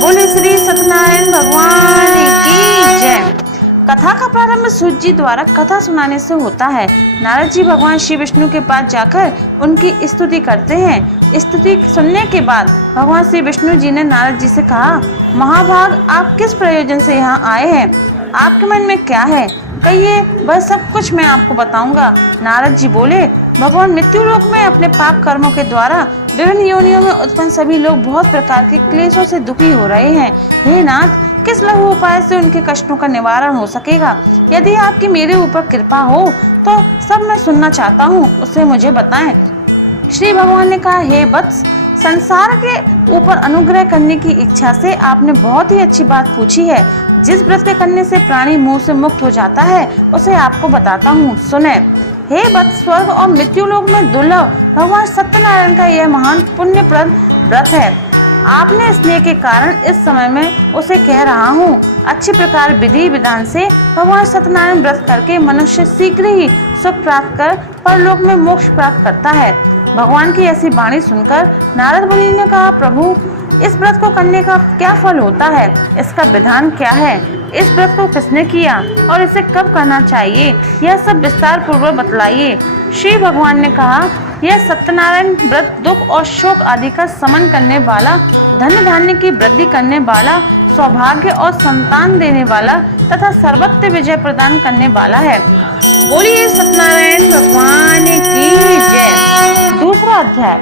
बोले श्री सत्यनारायण भगवान की जय। कथा का प्रारंभ सूत जी द्वारा कथा सुनाने से होता है। नारद जी भगवान श्री विष्णु के पास जाकर उनकी स्तुति करते हैं। स्तुति सुनने के बाद भगवान श्री विष्णु जी ने नारद जी से कहा, महाभाग, आप किस प्रयोजन से यहाँ आए हैं? आपके मन में क्या है? कहिए, वह सब कुछ मैं आपको बताऊंगा। नारद जी बोले, भगवान, मृत्यु लोक में अपने पाप कर्मों के द्वारा विभिन्न योनियों में उत्पन्न सभी लोग बहुत प्रकार के क्लेशों से दुखी हो रहे हैं। हे नाथ, किस लघु उपाय से उनके कष्टों का निवारण हो सकेगा? यदि आपकी मेरे ऊपर कृपा हो तो सब मैं सुनना चाहता हूँ, उसे मुझे बताएं। श्री भगवान ने कहा, हे वत्स, संसार के ऊपर अनुग्रह करने की इच्छा से आपने बहुत ही अच्छी बात पूछी है। जिस व्रत के करने से प्राणी मोह से मुक्त हो जाता है उसे आपको बताता हूँ, सुने। हे वत्स, स्वर्ग और मृत्यु लोक में दुर्लभ भगवान सत्यनारायण का यह महान पुण्यप्रद व्रत है। आपने स्नेह के कारण इस समय में उसे कह रहा हूँ। अच्छी प्रकार विधि विधान से भगवान सत्यनारायण व्रत करके मनुष्य शीघ्र ही सुख प्राप्त कर परलोक में मोक्ष प्राप्त करता है। भगवान की ऐसी वाणी सुनकर नारद मुनि ने कहा, प्रभु, इस व्रत को करने का क्या फल होता है? इसका विधान क्या है? इस व्रत को किसने किया और इसे कब करना चाहिए? यह सब विस्तार पूर्वक बतलाइए। श्री भगवान ने कहा, यह सत्यनारायण व्रत दुख और शोक आदि का समन करने वाला, धन धान्य की वृद्धि करने वाला, सौभाग्य और संतान देने वाला तथा सर्वत्र विजय प्रदान करने वाला है। बोलिए सत्यनारायण भगवान की जय। दूसरा अध्याय।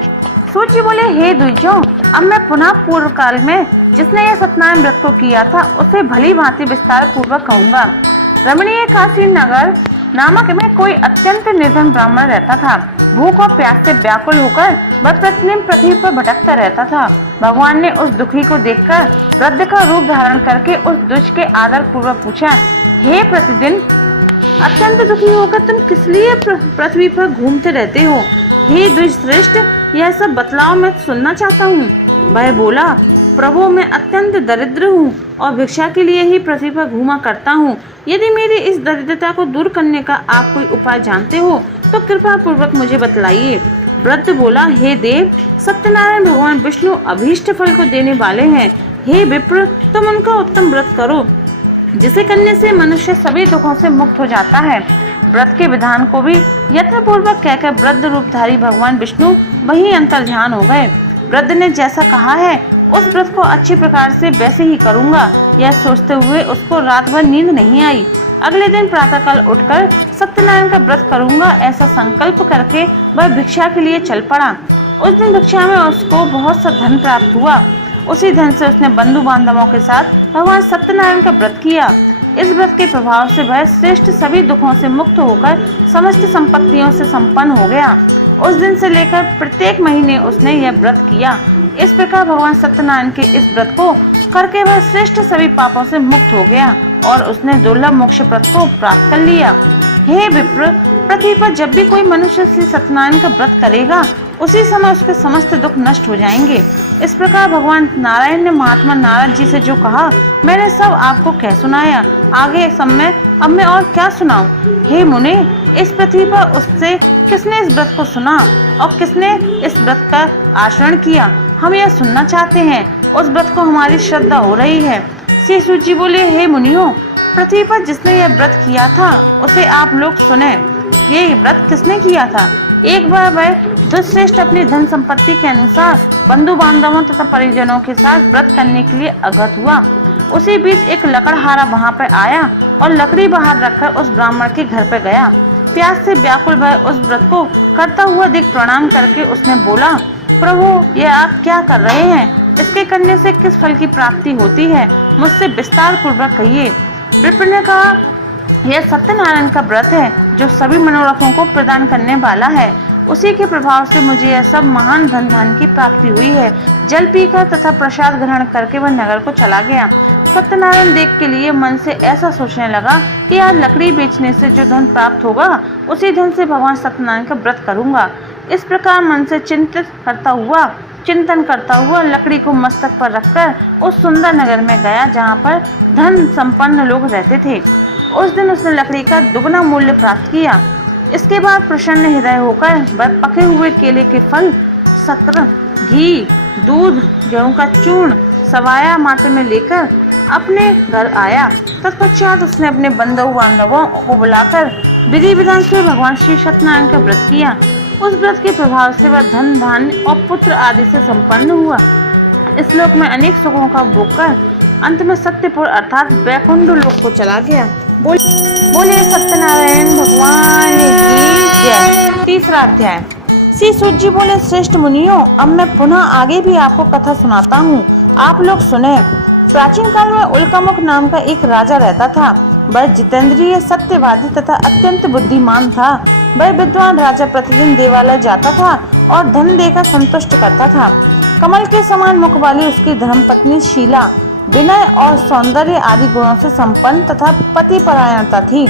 सूत जी बोले, हे द्विजों, अब मैं पुनः पूर्व काल में जिसने यह सत्यनारायण व्रत को किया था उसे भली भांति विस्तार पूर्वक कहूँगा। रमणीय काशी नगर नामक में कोई अत्यंत निर्धन ब्राह्मण रहता था। भूख और प्यास से व्याकुल होकर वह प्रतिदिन पृथ्वी पर भटकता रहता था। भगवान ने उस दुखी को देखकर वृद्ध का रूप धारण करके उस द्विज के आदर पूर्वक पूछा, हे प्रतिदिन अत्यंत दुखी होकर तुम किस लिए पृथ्वी पर घूमते रहते हो? हे द्विज श्रेष्ठ, यह सब बतलाओ, मैं सुनना चाहता हूँ। वह बोला, प्रभु, मैं अत्यंत दरिद्र हूँ और भिक्षा के लिए ही पृथ्वी पर घूमा करता हूँ। यदि मेरी इस दरिद्रता को दूर करने का आप कोई उपाय जानते हो तो कृपा पूर्वक मुझे बतलाइए। वृद्ध बोला, हे देव, सत्यनारायण भगवान विष्णु अभीष्ट फल को देने वाले हैं। हे विप्र, तुम उनका उत्तम व्रत करो जिसे करने से मनुष्य सभी दुखों से मुक्त हो जाता है। व्रत के विधान को भी यत्नपूर्वक कहकर वृद्ध रूपधारी भगवान विष्णु वहीं अंतर्ध्यान हो गए। वृद्ध ने जैसा कहा है उस व्रत को अच्छी प्रकार से वैसे ही करूंगा, यह सोचते हुए उसको रात भर नींद नहीं आई। अगले दिन प्रातःकाल उठकर सत्यनारायण का व्रत करूंगा ऐसा संकल्प करके वह भिक्षा के लिए चल पड़ा। उस दिन भिक्षा में उसको बहुत सा धन प्राप्त हुआ। उसी धन से उसने बंधु बांधवों के साथ भगवान सत्यनारायण का व्रत किया। इस व्रत के प्रभाव से वह श्रेष्ठ सभी दुखों से मुक्त होकर समस्त संपत्तियों से संपन्न हो गया। उस दिन से लेकर प्रत्येक महीने उसने यह व्रत किया। इस प्रकार भगवान सत्यनारायण के इस व्रत को करके वह श्रेष्ठ सभी पापों से मुक्त हो गया और उसने दुर्लभ मोक्ष व्रत को प्राप्त कर लिया। हे विप्र, पृथ्वी पर जब भी कोई मनुष्य श्री सत्यनारायण का व्रत करेगा उसी समय उसके समस्त दुख नष्ट हो जाएंगे। इस प्रकार भगवान नारायण ने महात्मा नारद जी से जो कहा मैंने सब आपको कह सुनाया। आगे समय अब मैं और क्या सुनाऊं? हे मुने, इस पृथ्वी पर उससे किसने इस व्रत को सुना और किसने इस व्रत का आचरण किया, हम यह सुनना चाहते हैं। उस व्रत को हमारी श्रद्धा हो रही है। श्री सूत जी बोले, हे मुनियों, पृथ्वी पर जिसने यह व्रत किया था उसे आप लोग सुने। ये व्रत किसने किया था? एक बार वह दुष्श्रेष्ठ अपनी धन संपत्ति के अनुसार बंधु बांधवों तथा परिजनों के साथ व्रत करने के लिए अगत हुआ। उसी बीच एक लकड़हारा वहां पर आया और लकड़ी बाहर रखकर उस ब्राह्मण के घर पर गया। प्यास से व्याकुल वह उस व्रत को करता हुआ देख प्रणाम करके उसने बोला, प्रभु, यह आप क्या कर रहे हैं? इसके करने से किस फल की प्राप्ति होती है? मुझसे विस्तार पूर्वक कहिए। विप्र ने कहा, यह सत्यनारायण का व्रत है जो सभी मनोरथों को प्रदान करने वाला है। उसी के प्रभाव से मुझे यह सब महान धन धान की प्राप्ति हुई है। जल पीकर तथा प्रसाद ग्रहण करके वह नगर को चला गया। सत्यनारायण देख के लिए मन से ऐसा सोचने लगा कि आज लकड़ी बेचने से जो धन प्राप्त होगा उसी धन से भगवान सत्यनारायण का व्रत करूंगा। इस प्रकार मन से चिंतन करता हुआ लकड़ी को मस्तक पर रखकर उस सुंदर नगर में गया जहाँ पर धन संपन्न लोग रहते थे। उस दिन उसने लकड़ी का दुगना मूल्य प्राप्त किया। इसके बाद प्रसन्न हृदय होकर वह पके हुए केले के फल, शक्कर, घी, दूध, गेहूं का चूर्ण, सवाया माथे में लेकर अपने घर आया। तत्पश्चात उसने अपने बंधु बांधवों को बुलाकर विधि विधान से भगवान श्री सत्यनारायण का व्रत किया। उस व्रत के प्रभाव से वह धन धान्य और पुत्र आदि से संपन्न हुआ। इस लोक में अनेक सुखों का भोग कर अंत में सत्यपुर अर्थात वैकुंठ लोक को चला गया। बोले सत्यनारायण भगवान की जय। तीसरा अध्याय। श्री सूत जी बोले, श्रेष्ठ मुनियों, अब मैं पुनः आगे भी आपको कथा सुनाता हूँ, आप लोग सुने। प्राचीन काल में उल्कामुख नाम का एक राजा रहता था। वह जितेंद्रिय, सत्यवादी तथा अत्यंत बुद्धिमान था। वह विद्वान राजा प्रतिदिन देवालय जाता था और धन देकर संतुष्ट करता था। कमल के समान मुख वाली उसकी धर्मपत्नी शीला विनय और सौंदर्य आदि गुणों से संपन्न तथा पतिपरायणता थी।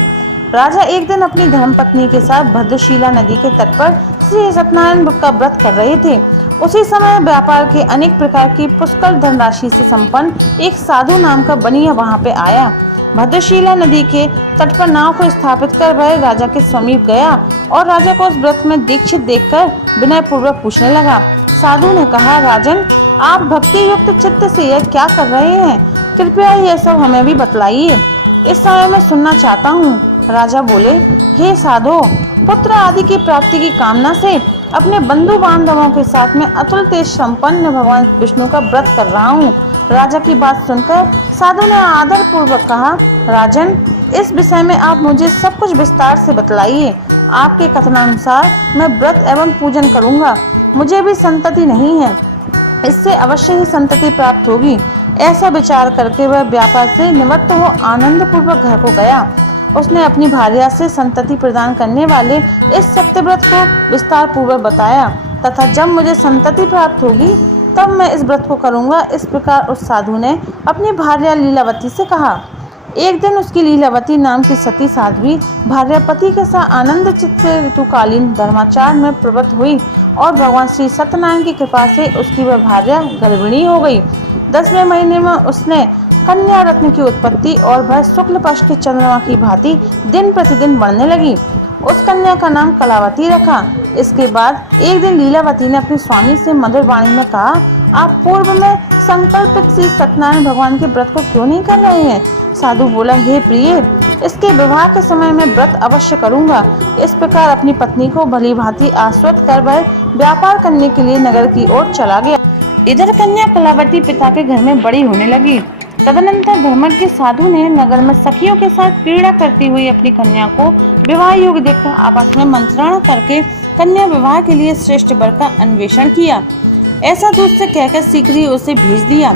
राजा एक दिन अपनी धर्मपत्नी के साथ भद्रशिला नदी के तट पर श्री सत्यनारायण का व्रत कर रहे थे। उसी समय व्यापार के अनेक प्रकार की पुष्कल धनराशि से संपन्न एक साधु नाम का बनिया वहां पे आया। भद्रशिला नदी के तट पर नाव को स्थापित कर वह राजा के समीप गया और राजा को उस व्रत में दीक्षित देखकर विनय पूर्वक पूछने लगा। साधु ने कहा, राजन, आप भक्ति युक्त चित्त से यह क्या कर रहे हैं? कृपया यह सब हमें भी बतलाइए, इस समय मैं सुनना चाहता हूँ। राजा बोले, हे साधो, पुत्र आदि की प्राप्ति की कामना से अपने बंधु बांधवों के साथ में अतुल तेज संपन्न भगवान विष्णु का व्रत कर रहा हूँ। राजा की बात सुनकर साधु ने आदर पूर्वक कहा, राजन, इस विषय में आप मुझे सब कुछ विस्तार से बतलाइए। आपके कथनानुसार मैं व्रत एवं पूजन करूँगा। मुझे भी संतति नहीं है, इससे अवश्य ही संतति प्राप्त होगी। ऐसा विचार करके वह व्यापार से निवृत्त हो आनंद पूर्वक घर को गया। उसने अपनी भार्या से संतति प्रदान करने वाले इस सत्यव्रत को विस्तार पूर्वक बताया तथा जब मुझे संतति प्राप्त होगी तब मैं इस व्रत को करूँगा। इस प्रकार उस साधु ने अपनी भार्या लीलावती से कहा। एक दिन उसकी लीलावती नाम की सती साध्वी भार्या पति के साथ आनंद चित्त से ऋतुकालीन धर्माचार में प्रवृत्त हुई और भगवान श्री सत्यनारायण की कृपा से उसकी वह भार्या गर्भिणी हो गई। 10वें महीने में उसने कन्या रत्न की उत्पत्ति और वह शुक्ल पक्ष के चंद्रमा की भांति दिन प्रतिदिन बढ़ने लगी। उस कन्या का नाम कलावती रखा। इसके बाद एक दिन लीलावती ने अपने स्वामी से मधुर वाणी में कहा, आप पूर्व में संकल्पित श्री सत्यनारायण भगवान के व्रत को क्यों नहीं कर रहे हैं? साधु बोला, हे प्रिय, इसके विवाह के समय मैं व्रत अवश्य करूंगा। इस प्रकार अपनी पत्नी को भली भांति आश्वस्त कर वह व्यापार करने के लिए नगर की ओर चला गया। इधर कन्या कलावती पिता के घर में बड़ी होने लगी। तदनंतर धर्मज्ञ साधु ने नगर में सखियों के साथ क्रीड़ा करती हुई अपनी कन्या को विवाह योग्य देखकर आपस में मंत्रणा करके कन्या विवाह के लिए श्रेष्ठ वर का अन्वेषण किया। ऐसा दूत से कहकर शीघ्र ही उसे भेज दिया।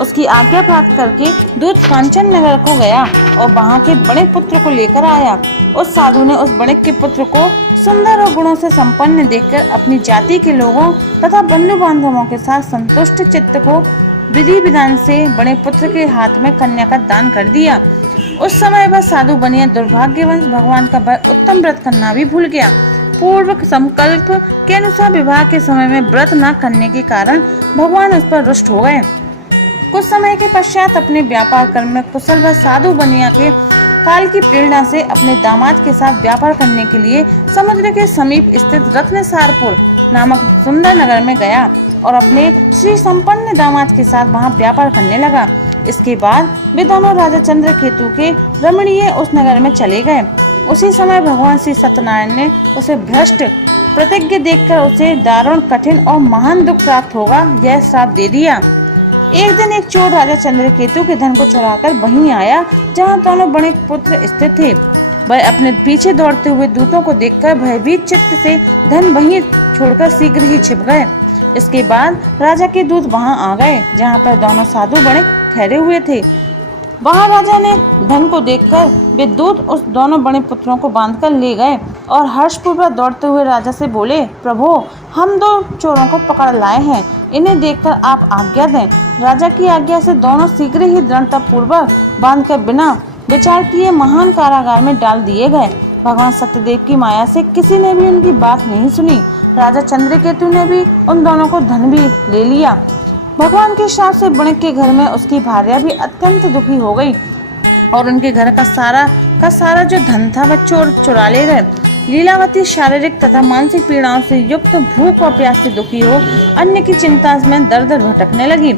उसकी आज्ञा प्राप्त करके दूत कांचन नगर को गया और वहां के बड़े पुत्र को लेकर आया। उस साधु ने उस बड़े के पुत्र को सुंदर और गुणों से संपन्न देखकर अपनी जाति के लोगों तथा बंधु बांधवों के साथ संतुष्ट चित्त को विधि विधान से बड़े पुत्र के हाथ में कन्या का दान कर दिया। उस समय वह साधु बनिया दुर्भाग्यवश भगवान का उत्तम व्रत करना भी भूल गया। पूर्व संकल्प के अनुसार विवाह के समय में व्रत न करने के कारण भगवान उस पर रुष्ट हो गए। कुछ समय के पश्चात अपने व्यापार कर्म में कुशल वह साधु बनिया के काल की प्रेरणा से अपने दामाद के साथ व्यापार करने के लिए समुद्र के समीप स्थित रत्नसारपुर नामक सुंदर नगर में गया और अपने श्री संपन्न दामाद के साथ वहां व्यापार करने लगा। इसके बाद वे दोनों राजा चंद्रकेतु के रमणीय उस नगर में चले गए। उसी समय भगवान श्री सत्यनारायण ने उसे भ्रष्ट प्रतिज्ञ देखकर उसे दारुण कठिन और महान दुख प्राप्त होगा यह श्राप दे दिया। एक दिन एक चोर राजा चंद्रकेतु के धन को चुराकर वहीं आया जहां दोनों बड़े पुत्र स्थित थे। वह अपने पीछे दौड़ते हुए दूतों को देखकर भयभीत चित्त से धन वहीं छोड़कर शीघ्र ही छिप गए। इसके बाद राजा के दूत वहां आ गए जहां पर दोनों साधु बड़े ठहरे हुए थे। वहां राजा ने धन को देखकर वे दूत उस दोनों बड़े पुत्रों को बांधकर ले गए और हर्षपूर्वक दौड़ते हुए राजा से बोले, प्रभु, हम दो चोरों को पकड़ लाए हैं, इन्हें देखकर आप आज्ञा दें। राजा की आज्ञा से दोनों शीघ्र ही दृढ़ता पूर्वक बांधकर बिना विचार किए महान कारागार में डाल दिए गए। भगवान सत्यदेव की माया से किसी ने भी उनकी बात नहीं सुनी। राजा चंद्रकेतु ने भी उन दोनों को धन भी ले लिया। भगवान के श्राप से बणिक के घर में उसकी भार्या भी अत्यंत दुखी हो गई और उनके घर का सारा जो धन था वह चोर चुरा ले गए। लीलावती शारीरिक तथा मानसिक पीड़ाओं से युक्त भूख और प्यास से दुखी हो अन्य की चिंता में दर दर भटकने लगी।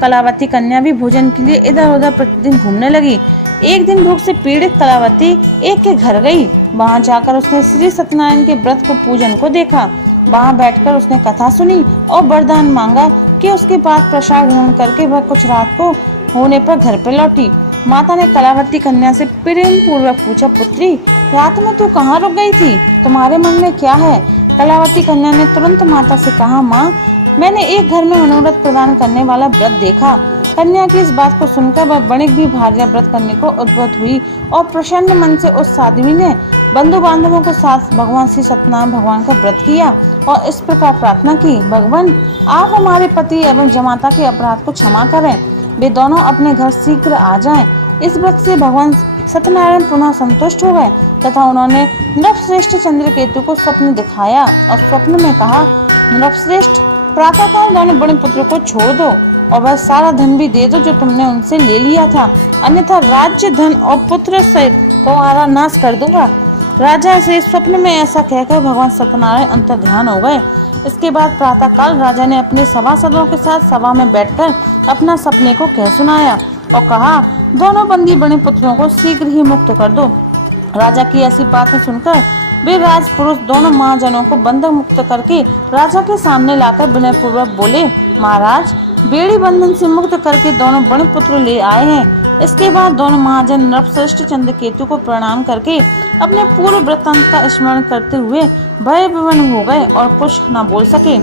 कलावती कन्या भी भोजन के लिए इधर उधर प्रतिदिन घूमने लगी। एक दिन भूख से पीड़ित कलावती एक के घर गई। वहां जाकर उसने श्री सत्यनारायण के व्रत को पूजन को देखा। वहां बैठकर उसने कथा सुनी और वरदान मांगा कि उसके बाद प्रसाद ग्रहण करके वह कुछ रात को होने पर घर पर लौटी। माता ने कलावती कन्या से प्रेम पूर्वक पूछा, पुत्री, रात में तू कहाँ रुक गई थी? तुम्हारे मन में क्या है? कलावती कन्या ने तुरंत माता से कहा, माँ, मैंने एक घर में मनोरथ प्रदान करने वाला व्रत देखा। कन्या की इस बात को सुनकर वह बणिक भी भार्या व्रत करने को उद्यत हुई और प्रसन्न मन से उस साध्वी ने बंधु बांधवों के साथ भगवान श्री सत्यनारायण भगवान का व्रत किया और इस प्रकार प्रार्थना की, भगवान, आप हमारे पति एवं जमाता के अपराध को क्षमा करें, वे दोनों अपने घर शीघ्र आ जाएं। इस व्रत से भगवान सत्यनारायण पुनः संतुष्ट हो गए तथा उन्होंने नृपश्रेष्ठ चंद्रकेतु को स्वप्न दिखाया और स्वप्न में कहा, नृपश्रेष्ठ, प्रातःकाल दोनों बड़े पुत्रों को छोड़ दो और वह सारा धन भी दे दो जो तुमने उनसे ले लिया था, अन्यथा राज्य, धन और पुत्र सहित तुम्हारा नाश कर दूंगा। राजा से स्वप्न में ऐसा कहकर भगवान सत्यनारायण अंतर्ध्यान हो गए। इसके बाद प्रातःकाल राजा ने अपने सभासदों के साथ सभा में बैठकर अपना सपने को कह सुनाया और कहा, दोनों बंदी बड़े पुत्रों को शीघ्र ही मुक्त कर दो। राजा की ऐसी बातें सुनकर वे राजपुरुष दोनों महाजनों को बंधक मुक्त करके राजा के सामने लाकर विनय पूर्वक बोले, महाराज, बेड़ी बंधन से मुक्त करके दोनों बड़े पुत्र ले आए हैं। इसके बाद दोनों महाजन नृपश्रेष्ठ चंद्रकेतु को प्रणाम करके अपने पूर्व वृत्तांत का स्मरण करते हुए भय विवर्ण हो गए और कुछ न बोल सके।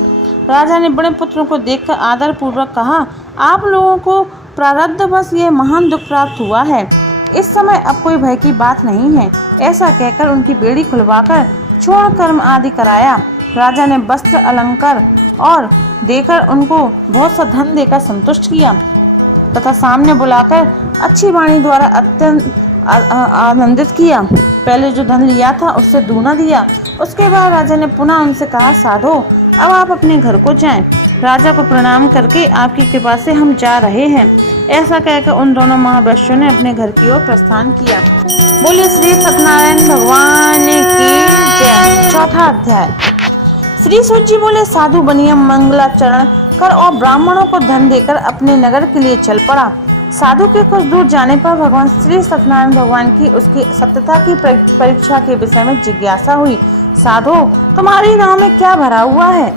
राजा ने बड़े पुत्रों को देखकर आदर पूर्वक कहा, आप लोगों को प्रारब्धवश यह महान दुख प्राप्त हुआ है, इस समय अब कोई भय की बात नहीं है। ऐसा कहकर उनकी बेड़ी खुलवाकर छोड़ कर्म आदि कराया। राजा ने वस्त्र अलंकार और देकर उनको बहुत सा धन देकर संतुष्ट किया तथा सामने बुलाकर अच्छी वाणी द्वारा अत्यंत आनंदित किया। पहले जो धन लिया था उससे दूना दिया। उसके बाद राजा ने पुनः उनसे कहा, साधो, अब आप अपने घर को जाएं। राजा को प्रणाम करके आपकी कृपा से हम जा रहे हैं। ऐसा कहकर उन दोनों महावैश्यों ने अपने घर की ओर प्रस्थान किया। बोलिए श्री सत्यनारायण भगवान की जय। चौथा अध्याय। श्री सूत जी बोले, साधु बनिया मंगलाचरण कर और ब्राह्मणों को धन देकर अपने नगर के लिए चल पड़ा। साधु के कुछ दूर जाने पर भगवान श्री सत्यनारायण भगवान की उसकी सत्यता की परीक्षा के विषय में जिज्ञासा हुई। साधु, तुम्हारी नाव में क्या भरा हुआ है?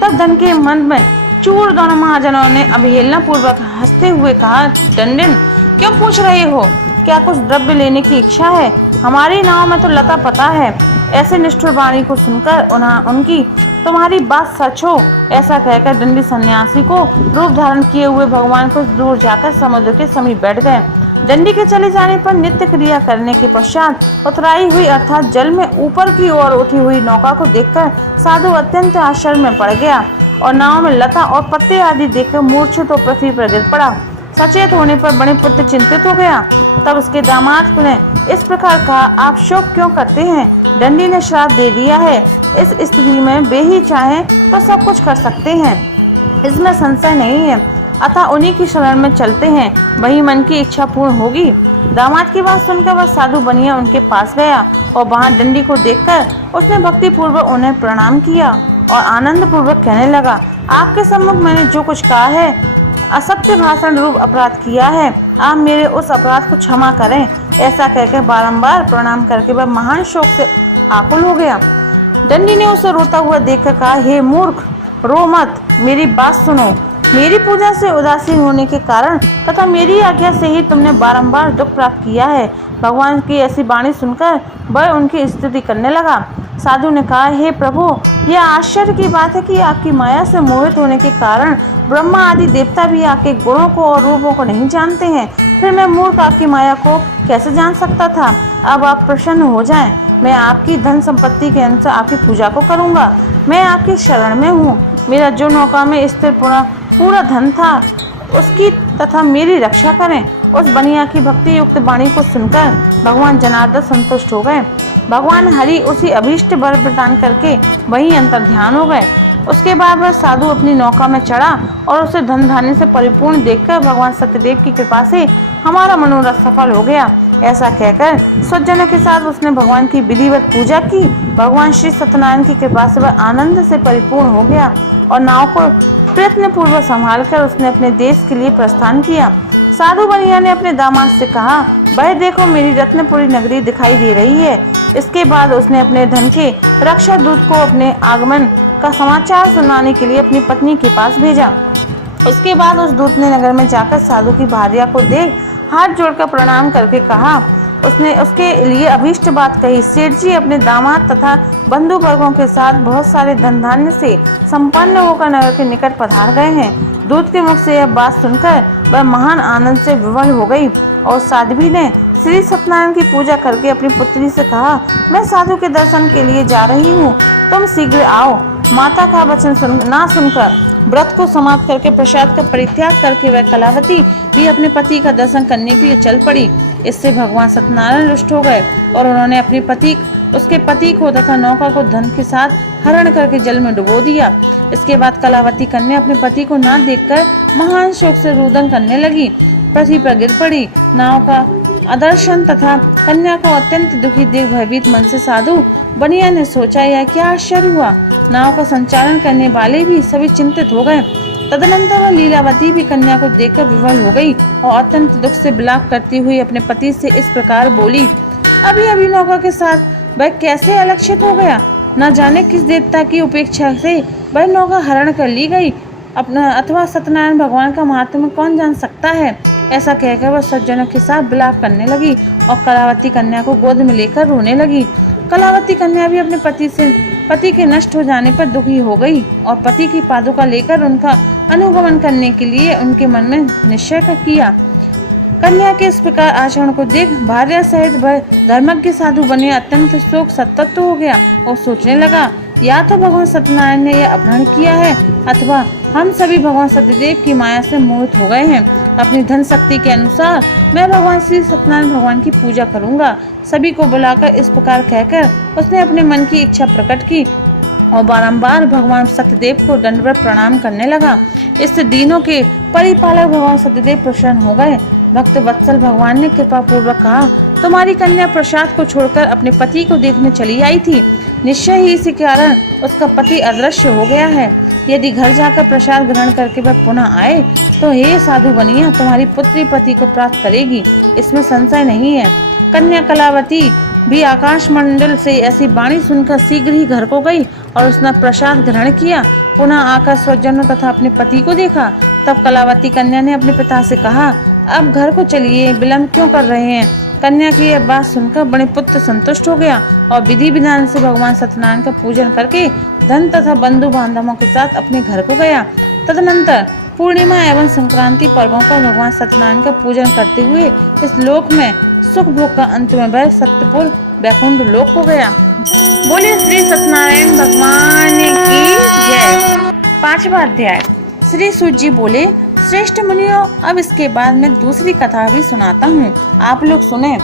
तब धन के मन में चूर दोनों महाजनों ने अवहेलना पूर्वक हंसते हुए कहा, दंडिन, क्यों पूछ रहे हो? क्या कुछ द्रव्य लेने की इच्छा है? हमारी नाव में तो लता पता है। ऐसे निष्ठुर वाणी को सुनकर उनकी तुम्हारी बात सच हो, ऐसा कहकर दंडी सन्यासी को रूप धारण किए हुए भगवान कुछ दूर जाकर समुद्र के समीप बैठ गए। दंडी के चले जाने पर नित्य क्रिया करने के पश्चात उतराई हुई अर्थात जल में ऊपर की ओर उठी हुई नौका को देखकर साधु अत्यंत आश्चर्य में पड़ गया और नाव में लता और पत्ते आदि देखकर मूर्छित तो पृथ्वी पर गिर पड़ा। सचेत होने पर बड़े पुत्र चिंतित हो गया। तब उसके दामाद ने इस प्रकार कहा, आप शोक क्यों करते हैं? दंडी ने श्राप दे दिया है। इस स्थिति में वे ही चाहें तो सब कुछ कर सकते हैं, इसमें संशय नहीं है। अतः उन्हीं की शरण में चलते हैं, वही मन की इच्छा पूर्ण होगी। दामाद की बात सुनकर वह साधु बनिया उनके पास गया और वहां दंडी को देखकर उसने भक्ति पूर्वक उन्हें प्रणाम किया और आनंद पूर्वक कहने लगा, आपके सम्मुख मैंने जो कुछ कहा है, असत्य भाषण रूप अपराध किया है, आप मेरे उस अपराध को क्षमा करें। ऐसा कहकर बारंबार प्रणाम करके वह महान शोक से आकुल हो गया। दंडी ने उसे रोता हुआ देखकर कहा, हे मूर्ख, रो मत, मेरी बात सुनो। मेरी पूजा से उदासीन होने के कारण तथा मेरी आज्ञा से ही तुमने बारंबार दुख प्राप्त किया है। भगवान की ऐसी वाणी सुनकर वह उनकी स्तुति करने लगा। साधु ने कहा, हे प्रभु, यह आश्चर्य की बात है कि आपकी माया से मोहित होने के कारण ब्रह्मा आदि देवता भी आपके गुणों को और रूपों को नहीं जानते हैं। फिर मैं मूर्ख आपकी माया को कैसे जान सकता था? अब आप प्रसन्न हो जाएं, मैं आपकी धन संपत्ति के अनुसार आपकी पूजा को करूँगा। मैं आपकी शरण में हूँ। मेरा जो नौका में स्थिर पूरा धन था उसकी तथा मेरी रक्षा करें। उस बनिया की भक्ति युक्त वाणी को सुनकर भगवान जनार्दन संतुष्ट हो गए। भगवान हरि उसी अभीष्ट वर प्रदान करके वहीं अंतर्ध्यान हो गए। उसके बाद वह साधु अपनी नौका में चढ़ा और उसे धन धान्य से परिपूर्ण देखकर भगवान सत्यदेव की कृपा से हमारा मनोरथ सफल हो गया। ऐसा कहकर सज्जनों के साथ उसने भगवान की विधिवत पूजा की। भगवान श्री सत्यनारायण की कृपा से वह आनंद से परिपूर्ण हो गया और नाव को प्रयत्न पूर्वक संभाल कर उसने अपने देश के लिए प्रस्थान किया। साधु बनिया ने अपने दामाद से कहा, भाई देखो मेरी रत्नपुरी नगरी दिखाई दे रही है। इसके बाद उसने अपने धन के रक्षा दूत को अपने आगमन का समाचार सुनाने के लिए अपनी पत्नी के पास भेजा। उसके बाद उस दूत ने नगर में जाकर साधु की भार्या को देख हाथ जोड़कर प्रणाम करके कहा, उसने उसके लिए अभीष्ट बात कही। सेठ जी अपने दामाद तथा बंधु वर्गों के साथ बहुत सारे धन धान्य से संपन्न होकर नगर के निकट पधार गए हैं। दूत के मुख से यह बात सुनकर वह महान आनंद से विवल हो गई और साध्वी ने श्री सत्यनारायण की पूजा करके अपनी पुत्री से कहा, मैं साधु के दर्शन के लिए जा रही हूँ, तुम शीघ्र आओ। माता का वचन ना सुनकर व्रत को समाप्त करके प्रसाद का परित्याग करके वह कलावती भी अपने पति का दर्शन करने के लिए चल पड़ी। इससे भगवान सत्यनारायण रुष्ट हो गए और उन्होंने उसके पति को तथा नौका को धन के साथ हरण करके जल में डुबो दिया। इसके बाद कलावती कन्या अपने पति को ना देखकर महान शोक से रुदन करने लगी, पृथ्वी पर गिर पड़ी। नाव का अदर्शन तथा कन्या को अत्यंत दुखी देख भयभीत मन से साधु बनिया ने सोचा, यह क्या आश्चर्य हुआ। नाव का संचालन करने वाले भी सभी चिंतित हो गए। तदनंतर वह लीलावती भी कन्या को देखकर विवल हो गई और अत्यंत दुख से विलाप करती हुई अपने पति से इस प्रकार बोली, अभी अभी नौका के साथ वह कैसे अलक्षित हो गया, न जाने किस देवता की उपेक्षा से वह नौका हरण कर ली गई, अपना अथवा सत्यनारायण भगवान का महात्म्य कौन जान सकता है। ऐसा कहकर वह सज्जनों के साथ विलाप करने लगी और कलावती कन्या को गोद में लेकर रोने लगी। कलावती कन्या भी अपने पति के नष्ट हो जाने पर दुखी हो गई और पति की पादुका लेकर उनका अनुगमन करने के लिए उनके मन में निश्चय किया। कन्या के इस प्रकार आचरण को देख भार्या सहित वह धर्मज्ञ साधु बने अत्यंत शोक सतप्त हो गया और सोचने लगा, या तो भगवान सत्यनारायण ने यह अपहरण किया है अथवा हम सभी भगवान सत्यदेव की माया से मोहित हो गए हैं। अपनी धन शक्ति के अनुसार मैं भगवान श्री सत्यनारायण भगवान की पूजा करूंगा। सभी को बुलाकर इस प्रकार कहकर उसने अपने मन की इच्छा प्रकट की और बारंबार भगवान सत्यदेव को दंडवत प्रणाम करने लगा। इससे दीनों के परिपालक भगवान सत्यदेव प्रसन्न हो गए। भक्त वत्सल भगवान ने कृपा पूर्वक कहा, तुम्हारी कन्या प्रसाद को छोड़कर अपने पति को देखने चली आई थी, निश्चय ही इसी कारण उसका पति अदृश्य हो गया है। यदि घर जाकर प्रसाद ग्रहण करके वह पुनः आए तो हे साधु बनिया तुम्हारी पुत्री पति को प्राप्त करेगी, इसमें संशय नहीं है। कन्या कलावती भी आकाश मंडल से ऐसी वाणी सुनकर शीघ्र ही घर को गई और उसने प्रसाद ग्रहण किया। पुनः आकर स्वजनों तथा अपने पति को देखा। तब कलावती कन्या ने अपने पिता से कहा, अब घर को चलिए, विलम्ब क्यों कर रहे हैं। कन्या की यह बात सुनकर बड़े पुत्र संतुष्ट हो गया और विधि विधान से भगवान सत्यनारायण का पूजन करके धन तथा बंधु बांधवों के साथ अपने घर को गया। तदनंतर पूर्णिमा एवं संक्रांति पर्वों पर भगवान सत्यनारायण का पूजन करते हुए इस लोक में सुख भोग का अंत में वह सत्यपुर वैकुंठ लोक हो गया। बोलिए श्री सत्यनारायण भगवान की जय। 5वां अध्याय। श्री सूत जी बोले, श्रेष्ठ मुनियों, अब इसके बाद मैं दूसरी कथा भी सुनाता हूँ, आप लोग सुने।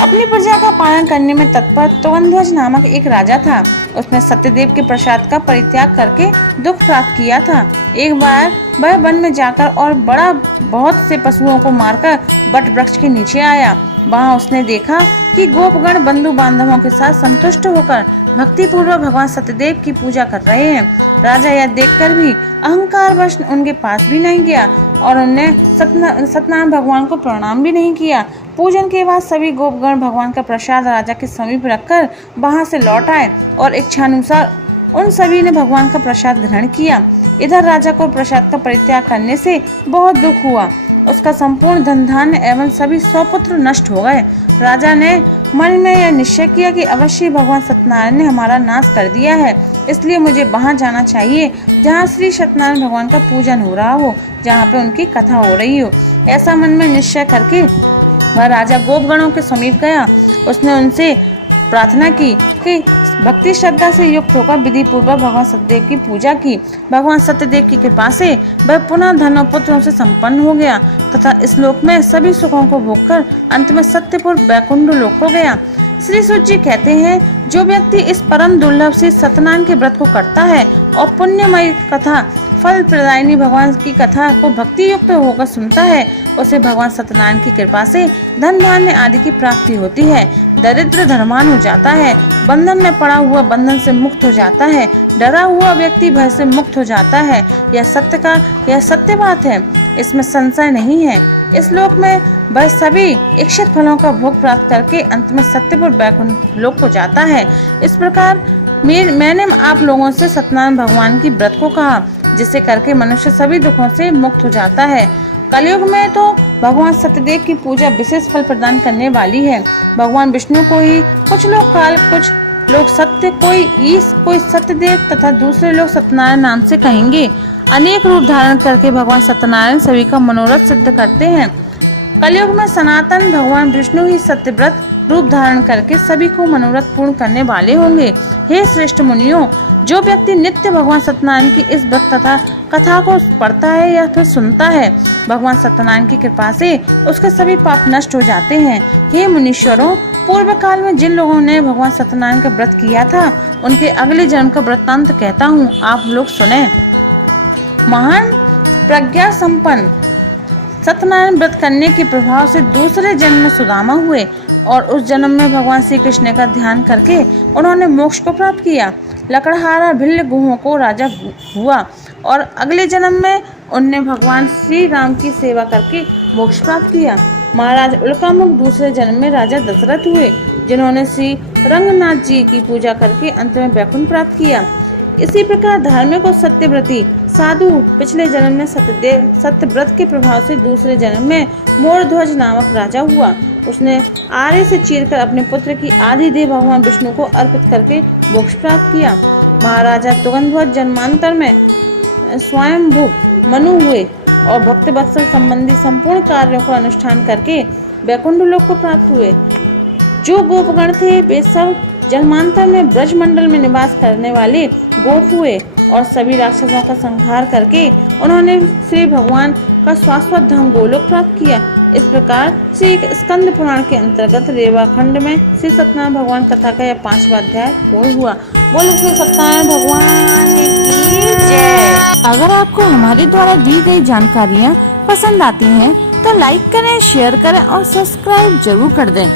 अपनी प्रजा का पालन करने में तत्पर तोवनध्वज नामक एक राजा था। उसने सत्यदेव के प्रसाद का परित्याग करके दुख प्राप्त किया था। एक बार वह वन में जाकर और बहुत से पशुओं को मारकर बट वृक्ष के नीचे आया। वहां उसने देखा कि गोपगण बंधु बांधवों के साथ संतुष्ट होकर भक्ति पूर्वक भगवान सत्यदेव की पूजा कर रहे हैं। राजा यह देखकर भी अहंकारवश उनके पास भी नहीं गया और उन्हें सत्यनारायण भगवान को प्रणाम भी नहीं किया। पूजन के बाद सभी गोपगण भगवान का प्रसाद राजा के समीप रखकर वहां से लौट आए और इच्छानुसार उन सभी ने भगवान का प्रसाद ग्रहण किया। इधर राजा को प्रसाद का परित्याग करने से बहुत दुख हुआ। उसका संपूर्ण धन धान्य एवं सभी स्वपुत्र नष्ट हो गए। राजा ने मन में यह निश्चय किया कि अवश्य भगवान सत्यनारायण ने हमारा नाश कर दिया है, इसलिए मुझे वहां जाना चाहिए जहां श्री सत्यनारायण भगवान का पूजन हो रहा हो, जहां पे उनकी कथा हो रही हो। ऐसा मन में निश्चय करके वह राजा गोपगणों के समीप गया। उसने उनसे प्रार्थना की कि भक्ति श्रद्धा से युक्त होकर विधि पूर्वक भगवान सत्यदेव की पूजा की। भगवान सत्यदेव की कृपा से वह पुनः धन और पुत्रों से संपन्न हो गया तथा इस लोक में सभी सुखों को भोगकर अंत में सत्यपुर वैकुंठ लोक हो गया। श्री सूत जी कहते हैं, जो व्यक्ति इस परम दुर्लभ से सत्यनारायण के व्रत को करता है और पुण्यमयी कथा फल प्रदायिनी भगवान की कथा को भक्ति युक्त होकर सुनता है, उसे भगवान सत्यनारायण की कृपा से धन धान्य आदि की प्राप्ति होती है। दरिद्र धर्मान हो जाता है, बंधन में पड़ा हुआ बंधन से मुक्त हो जाता है, डरा हुआ व्यक्ति भय से मुक्त हो जाता है। यह सत्य बात है, इसमें संशय नहीं है। इस लोक में वह सभी इच्छित फलों का भोग प्राप्त करके अंत में सत्यपुर वैकुंठ लोक को जाता है। इस प्रकार मैंने आप लोगों से सत्यनारायण भगवान की व्रत को कहा, जिसे करके मनुष्य सभी दुखों से मुक्त हो जाता है। कलयुग में तो भगवान सत्यदेव की पूजा विशेष फल प्रदान करने वाली है। भगवान विष्णु को ही कुछ लोग काल, कुछ लोग सत्य, कोई ईश, कोई सत्यदेव तथा दूसरे लोग सत्यनारायण नाम से कहेंगे। अनेक रूप धारण करके भगवान सत्यनारायण सभी का मनोरथ सिद्ध करते हैं। कलयुग में सनातन भगवान विष्णु ही सत्यव्रत रूप धारण करके सभी को मनोरथ पूर्ण करने वाले होंगे। हे श्रेष्ठ मुनियों, जो व्यक्ति नित्य भगवान सत्यनारायण की इस व्रत तथा कथा को पढ़ता है या फिर सुनता है, भगवान सत्यनारायण की कृपा से उसके सभी पाप नष्ट हो जाते हैं। हे मुनीश्वरों, पूर्व काल में जिन लोगों ने भगवान सत्यनारायण का व्रत किया था, उनके अगले जन्म का वृत्तांत कहता हूँ, आप लोग सुने। महान प्रज्ञा संपन्न सत्यनारायण व्रत करने के प्रभाव से दूसरे जन्म में सुदामा हुए और उस जन्म में भगवान श्री कृष्ण का ध्यान करके उन्होंने मोक्ष को प्राप्त किया। लकड़हारा भिल्ल गुहों को राजा हुआ और अगले जन्म में उनने भगवान श्री राम की सेवा करके मोक्ष प्राप्त किया। महाराज उल्कामुख दूसरे जन्म में राजा दशरथ हुए, जिन्होंने श्री रंगनाथ जी की पूजा करके अंत में वैकुंठ प्राप्त किया। इसी प्रकार धार्मिक और सत्यव्रती साधु पिछले जन्म में सत्यव्रत के प्रभाव से दूसरे जन्म में मोरध्वज नामक राजा हुआ। उसने आरे से चीरकर अपने पुत्र की आधी देह भगवान विष्णु को अर्पित करके मोक्ष प्राप्त किया। महाराजा तुगंध्वज जन्मांतर में स्वयंभू मनु हुए और भक्त वत्सल संबंधी संपूर्ण कार्यों का अनुष्ठान करके वैकुंठ लोक को प्राप्त हुए। जो गोपगण थे वे सब जन्मांतर में ब्रजमंडल में निवास करने वाले गोप हुए और सभी राक्षसों का संहार करके उन्होंने श्री भगवान का शाश्वत धाम गोलोक प्राप्त किया। इस प्रकार श्री स्कंद पुराण के अंतर्गत रेवा खंड में श्री सत्यनारायण भगवान कथा का यह 5वां अध्याय पूर्ण हुआ। बोलो श्री सत्यनारायण भगवान की जय। अगर आपको हमारे द्वारा दी गई जानकारियाँ पसंद आती हैं तो लाइक करें, शेयर करें और सब्सक्राइब जरूर कर दें।